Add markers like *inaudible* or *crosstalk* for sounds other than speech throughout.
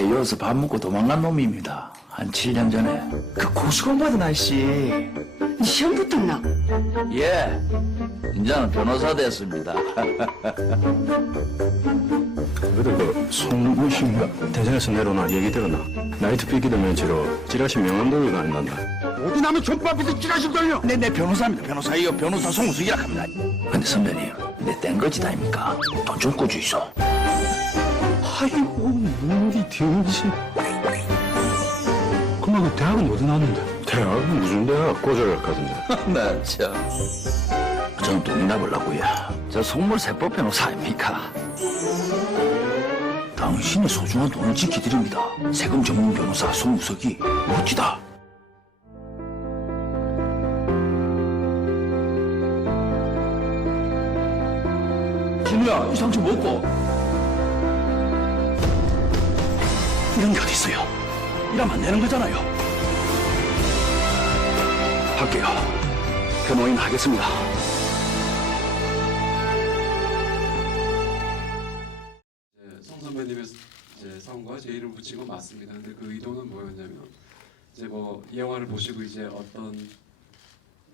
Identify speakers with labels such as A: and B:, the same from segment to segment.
A: 걸어서 밥 먹고 도망간 놈입니다. 한 7년 전에.
B: 그 고시공부하던 아이씨 니 시험 붙었나?
A: 예, 이제는 변호사 됐습니다. *laughs*
C: 그래도 그 송무신가 대전에서 내려오나 얘기 들었나? 나이트 삐기도 면치로 찌라시 명함들이 아닌단다.
D: 어디 남의 촌밥에서 찌라시 돌려
A: 네, 내 변호사입니다. 변호사. 이거 변호사 송우석이라 합니다. 근데 선배님, 내 땡거짓 아닙니까? 돈좀 꾸주이소.
C: 아이고 물이 뒤지. 그만 그 대학은 어디 나왔는데? 대학은 무슨 대학? 같은데.
A: 나 참. 저는 돈이 나보려고요. 저 속물 세법 변호사 아닙니까? 당신의 소중한 돈을 지키드립니다. 세금 전문 변호사 송우석이 멋지다. 진우야, 이 상처 먹고. 이런 게 어디 있어요? 이러면 안 되는 거잖아요. 할게요. 변호인 하겠습니다.
E: 이제 성 선배님의 이제 성과 제 이름 건 맞습니다. 근데 그 의도는 뭐였냐면 이제 뭐 이 영화를 보시고 이제 어떤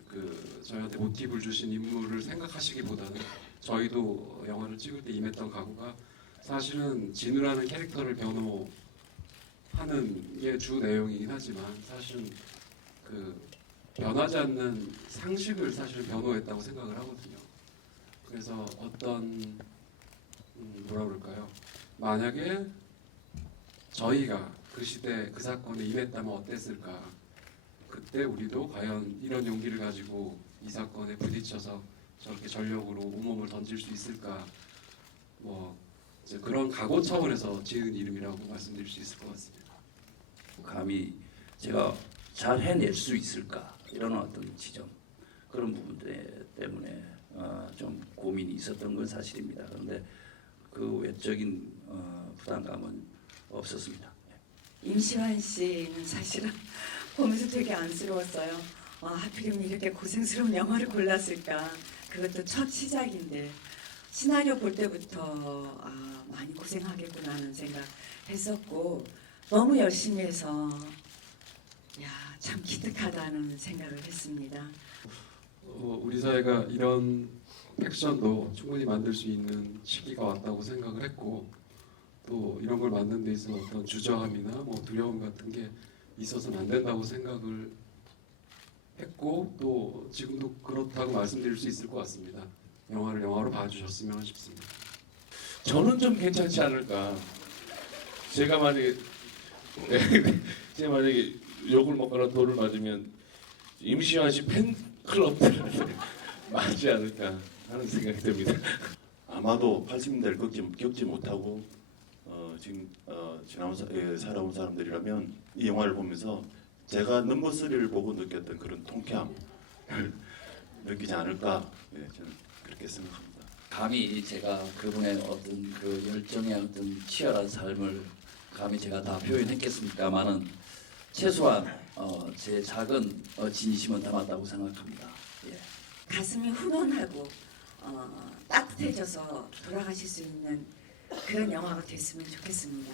E: 그 저희한테 모티브를 주신 인물을 생각하시기보다는 저희도 영화를 찍을 때 임했던 각오가 사실은 진우라는 캐릭터를 변호 하는 게 주 내용이긴 하지만 사실은 그 변하지 않는 상식을 사실 변호했다고 생각을 하거든요. 그래서 어떤 음, 뭐라 그럴까요? 만약에 저희가 그 시대 그 사건에 임했다면 어땠을까? 그때 우리도 과연 이런 용기를 가지고 이 사건에 부딪혀서 저렇게 전력으로 온몸을 던질 수 있을까? 뭐 그런 각오 차원에서 지은 이름이라고 말씀드릴 수 있을 것 같습니다.
A: 감히 제가 잘 해낼 수 있을까 이런 어떤 지점 그런 부분들 때문에 어, 좀 고민이 있었던 건 사실입니다. 그런데 그 외적인 어, 부담감은 없었습니다.
F: 임시완 씨는 사실은 *laughs* 보면서 되게 안쓰러웠어요. 와, 하필이면 이렇게 고생스러운 영화를 골랐을까. 그것도 첫 시작인데 시나리오 볼 때부터 아, 많이 고생하겠구나 하는 생각 했었고 너무 열심히 해서 야, 참 기특하다는 생각을 했습니다.
E: 어, 우리 사회가 이런 팩션도 충분히 만들 수 있는 시기가 왔다고 생각을 했고 또 이런 걸 만든 데 있어서 어떤 주저함이나 뭐 두려움 같은 게 있어서는 안 된다고 생각을 했고 또 지금도 그렇다고 말씀드릴 수 있을 것 같습니다. 영화를 영화로 봐주셨으면 싶습니다.
G: 저는 좀 괜찮지 않을까. 제가 만약 *laughs* 에 제가 만약에 욕을 먹거나 돌을 맞으면 임시완 씨 팬클럽들한테 *laughs* 맞지 않을까 하는 생각이 듭니다.
H: 아마도 80년대를 겪지, 겪지 못하고 어, 지금 어, 지나온 사, 예, 살아온 사람들이라면 이 영화를 보면서 제가 넘버 3를 보고 느꼈던 그런 통쾌함 *laughs* 느끼지 않을까 예, 저는 그렇게 생각합니다.
A: 감히 제가 그분의 어떤 그 열정의 어떤 치열한 삶을 감히 제가 다 표현했겠습니까마는 최소한 어, 제 작은 어, 진심은 담았다고 생각합니다. 예.
F: 가슴이 훈훈하고 어, 따뜻해져서 돌아가실 수 있는 그런 영화가 됐으면 좋겠습니다.